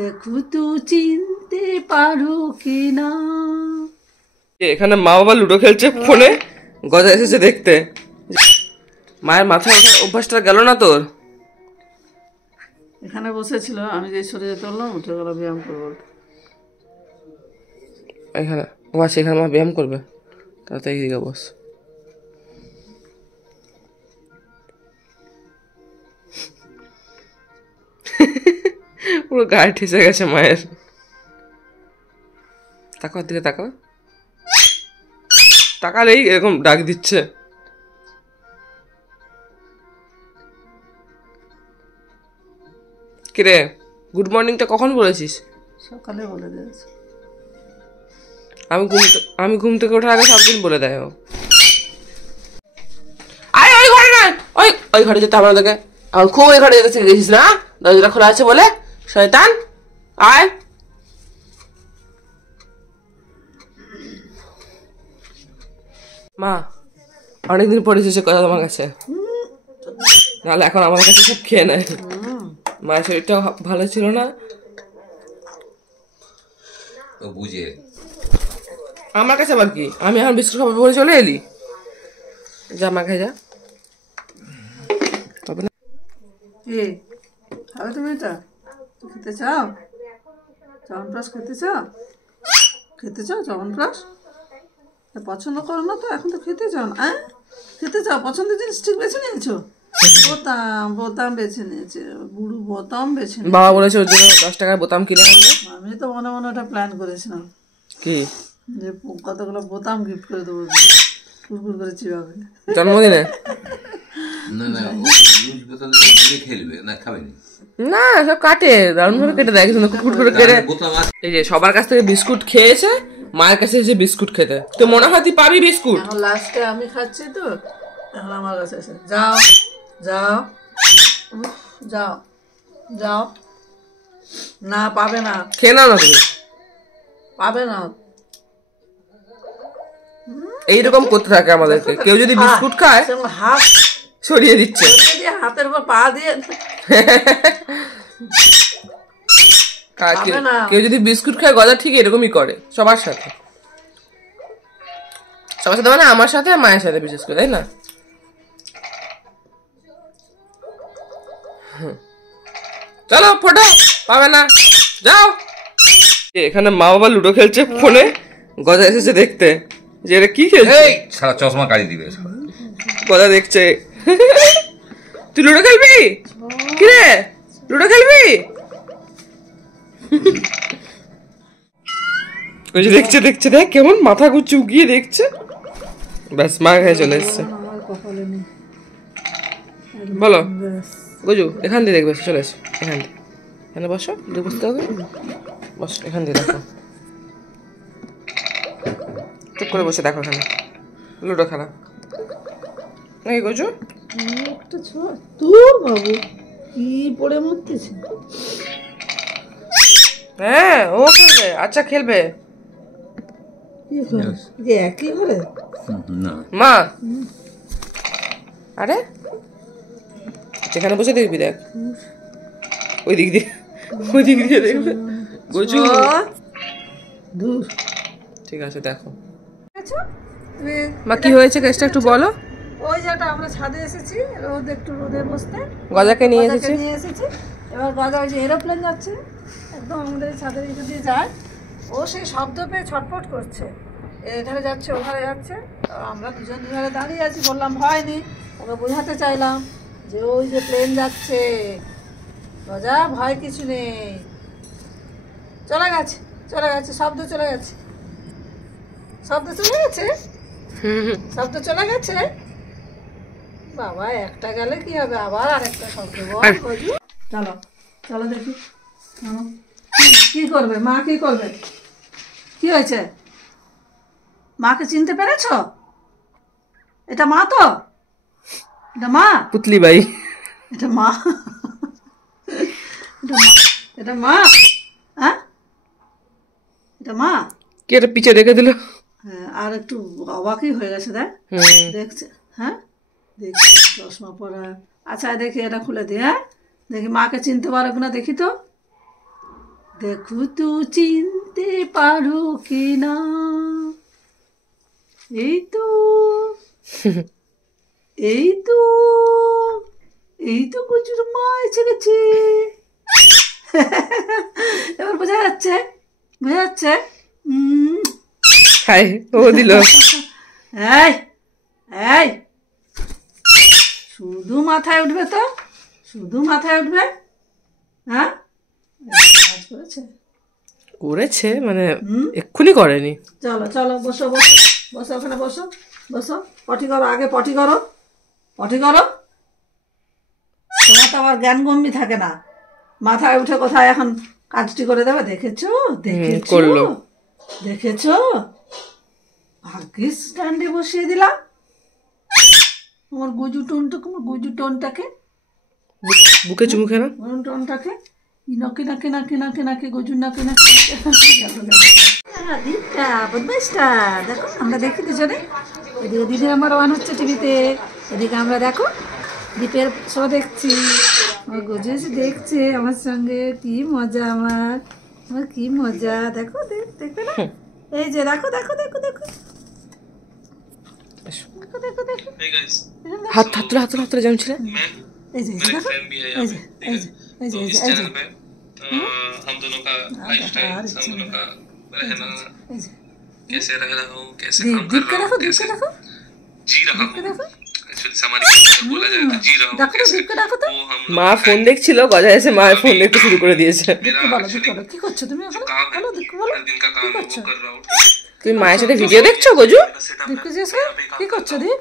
দেখো তো চিনতে পারো কিনা। এখানে মা বাবা লুডো খেলছে ফোনে, গজা এসেছে দেখতে। মায়ের মাথায় ওঠার অভ্যাসটা গেল না তোর? এখানে বসেছিল, আমি যে সরে যেতে বললাম উঠে গেল ব্যায়াম করবো। এখানে ও আছে, এখানে মা ব্যায়াম করবে, তাতে এইদিকে বস। পুরো গায়ে ঠেসে গেছে মায়ের। তাকাও দিকে, তাকাও, তাকালেই এরকম ডাক দিচ্ছে। কিরে, গুড মর্নিংটা কখন বলেছিস? সকালে বলে দিয়েছে। আমি ঘুম থেকে ওঠার আগে সব দিন বলে দেয় ও। আয় ওই ঘরে না, ওই ঘরে যেতে আমার দেখে, এখন খুব ওই ঘরে যেতে শিখে গেছিস না? দরজাটা খোলা আছে বলে শয়তান। আয়, মা অনেকদিন পরে এসেছে কথা তোমার কাছে, নাহলে এখন আমার কাছে সব খেয়ে নেয়। মায়ের শরীরটা ভালো ছিল না, বুঝে আমার কাছে আবার কি? আমি এখন বিস্কুট খাবো বলে চলে এলি? যা মা খেয়ে যা। তবে না খাবে তুমি এটা? খেতে চাও চবনপ্রাশ? খেতে চাও? খেতে চাও চবনপ্রাশ? পছন্দ করো না তো, এখন তো খেতে চাও না। খেতে চাও, পছন্দের জিনিস ঠিক বেছে নিয়েছো। বোতাম বেছে নিয়েছে বুড়ো, বোতাম বেছে নিয়েছে। বাবা বলেছে ওর জন্য 10 টাকার বোতাম কিনে আনবে। আমি তো মনে মনে ওটা প্ল্যান করেছিলাম, কি যে কতগুলো বোতাম গিফট করে দেবো, কুরকুর করে চিবাবে জন্মদিনে। না না, খেলবে না, খাবে না, সব কাটে, দারুণ ভাবে কেটে দেয়, কিন্তু কুটকুট করে কেটে। এই যে সবার কাছ থেকে বিস্কুট খেয়েছে, মায়ের কাছে এসে বিস্কুট খেতে, তো মনে হয় তুই পাবি বিস্কুট। এখন লাস্টে আমি খাচ্ছি তো, এখন আমার কাছে এসে যাও যাও যাও যাও। না পাবে না, খেয়ে নাও না তুমি, পাবে না। এইরকম করতে থাকে আমাদেরকে। কেউ যদি বিস্কুট খায় হাত সরিয়ে দিচ্ছে, হাতের উপর পা দিয়ে। কেউ যদি বিস্কুট খায় গজা ঠিক এরকমই করে সবার সাথে, সবার সাথে মানে আমার সাথে আর মায়ের সাথে বিশেষ করে, তাই না? চলো ফটো পাবে না, যাও। এখানে মা বাবা লুডো খেলছে ফোনে, গজা এসেছে দেখতে যে এটা কি খেলছে। সারা চশমা কাড়ি দিবে, গজা দেখছে। তুই লুডো খেলবি? কিরে লুডো খেলবি? ওই যে দেখছে দেখছে, দেখ কেমন মাথা চুকিয়ে দেখছে। ব্যাস মা খেয়ে চলে এসছে। বলো গজু, এখান দিয়ে দেখবে, চলে এসো এখান দিয়ে, এখানে বসো, বুঝতে হবে, বস এখান দিয়ে দেখো, চুপ করে বসে দেখো এখানে লুডো খেলা। নাকি গজু? একটা ছোট তোর বাবু কি পড়ে মরতেছে। হ্যাঁ ও খেলবে, আচ্ছা খেলবে। যে একই ঘরে না মা, আরে যেখানে বসে দেখবি, দেখ ওই দিক দিয়ে, ওই দিক দিয়ে দেখবে গজু। দূর ঠিক আছে দেখো। মা কি হয়েছে কেসটা একটু বলো। ওই জায়গাটা আমরা ছাদে এসেছি, একটু রোদে বসতে, গজাকে নিয়ে এসেছি। এবার গজা ওই যে এরোপ্লেন যাচ্ছে একদম আমাদের ছাদের দিকে দিয়ে যায়, ও সেই শব্দ পেয়ে ছটফট করছে, এধারে যাচ্ছে ওখানে যাচ্ছে। আমরা দুজন দুধারে দাঁড়িয়ে আছি, বললাম ভয় নেই, ওকে বোঝাতে চাইলাম যে ওই যে প্লেন যাচ্ছে, গজা ভয় কিছু নেই। চলে গেছে চলে গেছে, শব্দ চলে গেছে, শব্দ চলে গেছে, শব্দ চলে গেছে। বাবা একটা গেলে কি হবে, আবার আরেকটা শব্দ বল। চলো চলো দেখি কি করবে মা, কি করবে, কি হয়েছে? মাকে চিনতে পেরেছ? এটা মা তো, এটা মা পুতলি বাই, এটা মা, এটা মা, হ্যাঁ এটা মা। কি একটা পিছে রেখে দিল। হ্যাঁ আর একটু অবাকই হয়ে গেছে, দেখ দেখছে, হ্যাঁ দেখছি চশমা পরা। আচ্ছা দেখি এটা খুলে দিই, হ্যাঁ দেখি মাকে চিনতে পারো কিনা দেখি তো। দেখো তো চিনতে পারো কিনা, এই তো এই তো এই তো গুজুর মা এসে গেছে। এবার বোঝা যাচ্ছে, বোঝা যাচ্ছে। হাই ও দিল। এই এই শুধু মাথায় উঠবে তো, শুধু মাথায় উঠবে। হ্যাঁ কাজ করেছে, করেছে মানে এক্ষুনি করেনি। চলো চলো বসো বসো বসো, ওখানে বসো বসো, পটি করো, আগে পটি করো, পটি করো। তোমার তো আবার জ্ঞান গম্ভীর থাকে না, মাথায় উঠে কোথায় এখন কাজটি করে দেবে। দেখেছো দেখেছো করলো। দেখেছো, ভাগ্যিস স্ট্যান্ডে বসিয়ে দিলাম। আমার গুজু টোনটাকে, আমার গুজু টোনটাকে, বুকে চুমুখে না। টোনটাকে নাকি নাকি নাকি নাকি নাকি গুজু নাকি নাকি দিকটা বদমাইশটা দেখো। আমরা দেখি দুজনে, এদিকে দিদি আমার ওয়ান হচ্ছে টিভিতে, এদিকে আমরা দেখো দীপের শো দেখছি। আমার গুজু এসে দেখছে আমার সঙ্গে, কি মজা আমার, আমার কি মজা। দেখো দেখো না, এই যে দেখো দেখো দেখো দেখো দেখো দেখো দেখো, হাত হাত তুলে হাত তুলে হাত তুলে জমছিল। এই যে দেখো, এই যে এই যে এই যে এই যে এই যে हम दोनों का लाइफस्टाइल, हम दोनों का रहना, এই যে कैसे रह रहा हूँ, कैसे দীপ काम कर দীপকে रहा দেখো, हूँ, দীপকে कैसे দেখো, जी रहा দীপকে हूँ। দেখো, एक्चुअली सामान्य भाषा में बोला जाए तो जी रहा हूँ দেখো তো कैसे, দীপকে দেখো তো। वो हम মা ফোন দেখছিল, গজা এসে মায়ের ফোন দেখতে শুরু করে দিয়েছে। দীপকে বলো, দীপকে বলো, কি করছো তুমি ওখানে? काम है, বলো দীপকে বলো, हर दिन का কি काम है করছো? वो कर रहा हूँ। তুমি মায়ের সাথে ভিডিও দেখছো গজু? सेटअप দীপকে জিজ্ঞেস করো, কি করছো দীপ?